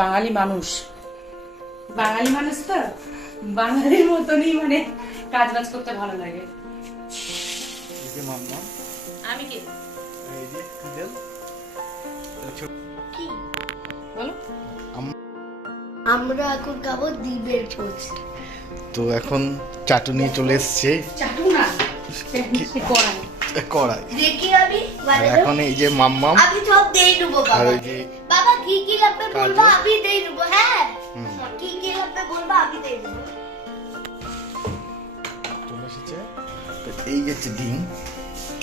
বাঙালি মানুষ তো বাঙালির মতনই মানে কাজ বাজ করতে ভালো লাগে। আমি কি বলো? আমরা এখন খাবো ডিমের পোস্ট। তো এখন চাটুনি চলে এসছে, চাটু না কড়াই। দেখি আমি এখন এই যে মাম্মাম আমি সব দেই দেবো আর বাবা। ওই যে বাবা কি কি লাগবে বলবা, কাজু। আমি দেই দেবো। হ্যাঁ কি কি লাগবে বলবা, আমি দেই দেবো। চলে এসেছে। তো এই যে ডিম,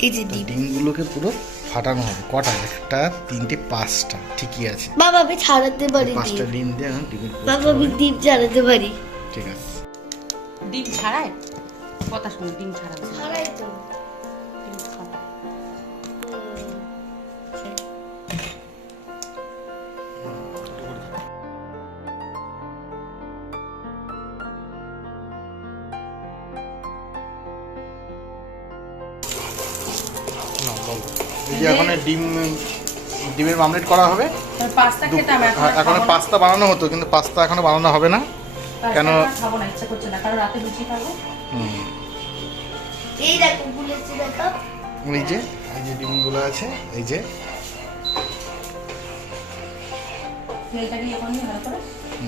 এই যে তো ডিমগুলোকে পুরো ফাটানো হবে। কটা? একটা, তিনটে, পাঁচটা, ঠিকই আছে। বাবা আমি ছাড়াতে পারি পাঁচটা ডিম। ডিম দিয়ে এখন ডিমের পোস্ট বাবা আমি হবে। ডিম ছাড়াতে পারি। ঠিক আছে। ডিম ছাড়ায় কথা শুনো, ডিম ছাড়াবে ছাড়াই তো। ডিম ছাড়ায়। না, বলো। এই যে এখন ডিমের মামলেট করা হবে। পাস্তা খেতাম, এখন পাস্তা বানানো হতো, কিন্তু পাস্তা এখনো বানানো হবে না। কেন? খাবো না, ইচ্ছা করছে না, কারণ রাতে লুচি খাবো। এই দেখো গুলেছি দেখো। এই যে ডিমগুলো আছে, এই যে তেলটাকে এখন ভালো করে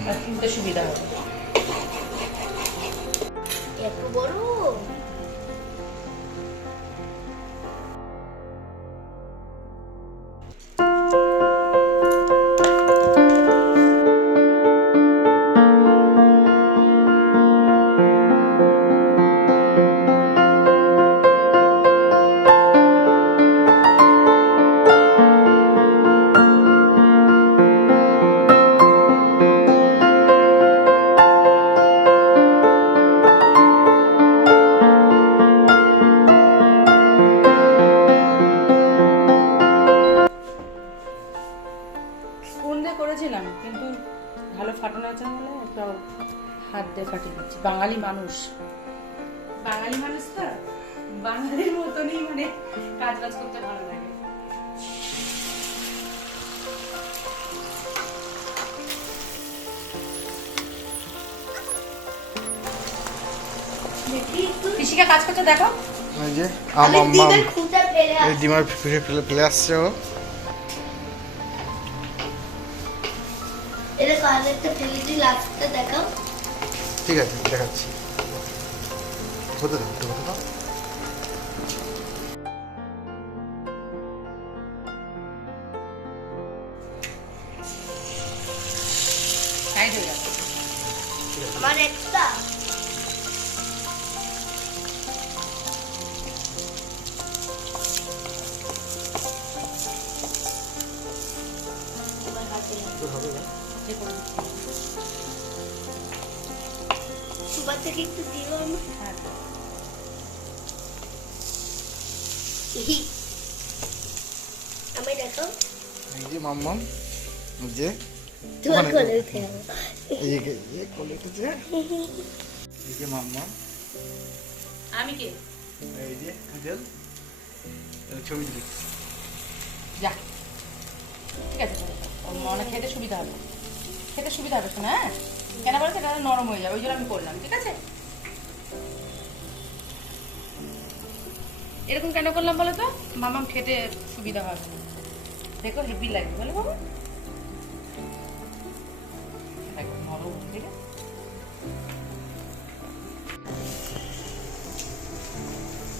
আর তুলতে সুবিধা হবে। এত বড় স্পুন দিয়ে করেছিলাম, কিন্তু ভালো ফাটানো আছে না বলে একটা হাত দিয়ে ফাটিয়ে দিচ্ছি। বাঙালি মানুষ তো বাঙালির মতনই মানে কাজ বাজ করতে ভালো লাগে। দেখি একটু। কৃষিকা কাজ করতে দেখো। এই যে আমি ডিমের খুঁটা ফেলে এই ডিমের ফেলে আসছে ও। এটা কানেরটা ফেলে দিই, লাস্টটা দেখাও। ঠিক আছে, দেখাচ্ছি। হতে দাও, হতে দাও। সাইড হয়ে যাবে। আমার একটা আমার হাতে যে করে দিচ্ছি। সুপার থেকে একটু দিও আমার। হ্যাঁ, আমি দেখো এই যে মাম্মাম, এই যে জোর করে উঠে যাবো। এই যে কোলে উঠেছে। এই যে মাম্মাম, আমি কে? এই যে কাজল, ছবি দিলি। যা, ঠিক আছে, মনে খেতে সুবিধা হবে, শোনা। হ্যাঁ, কেন বলছে এটা নরম হয়ে যাবে, ওই জন্য আমি করলাম। ঠিক আছে, এরকম কেন করলাম বলো তো? মামাম খেতে সুবিধা হবে। দেখো হেভি লাগবে বলে বাবা, দেখো নরম। ঠিক আছে,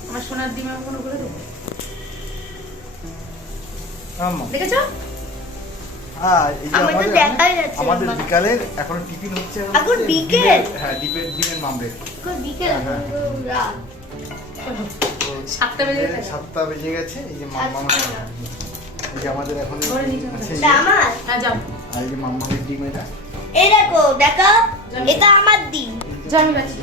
আমার সোনার ডিম আমি কোনো করে দেবো, মাম্মাম, দেখেছো? এই যে আমার তো দেখাই যাচ্ছে না। আমাদের বিকালের এখন টিফিন হচ্ছে। এখন বিকেল? হ্যাঁ, ডিমের মামলেট। এখন বিকেল রাত 7টা বেজে গেছে। 7টা বেজে গেছে। এই যে মাম্মাম, এই যে আমাদের এখন ঘরে নিয়ে যাও। আছে। এটা আমার। হ্যাঁ যাও, আর এই যে মাম্মামের ডিম এটা। এই দেখো দেখো, এটা আমার ডিম। যাও আমি যাচ্ছি।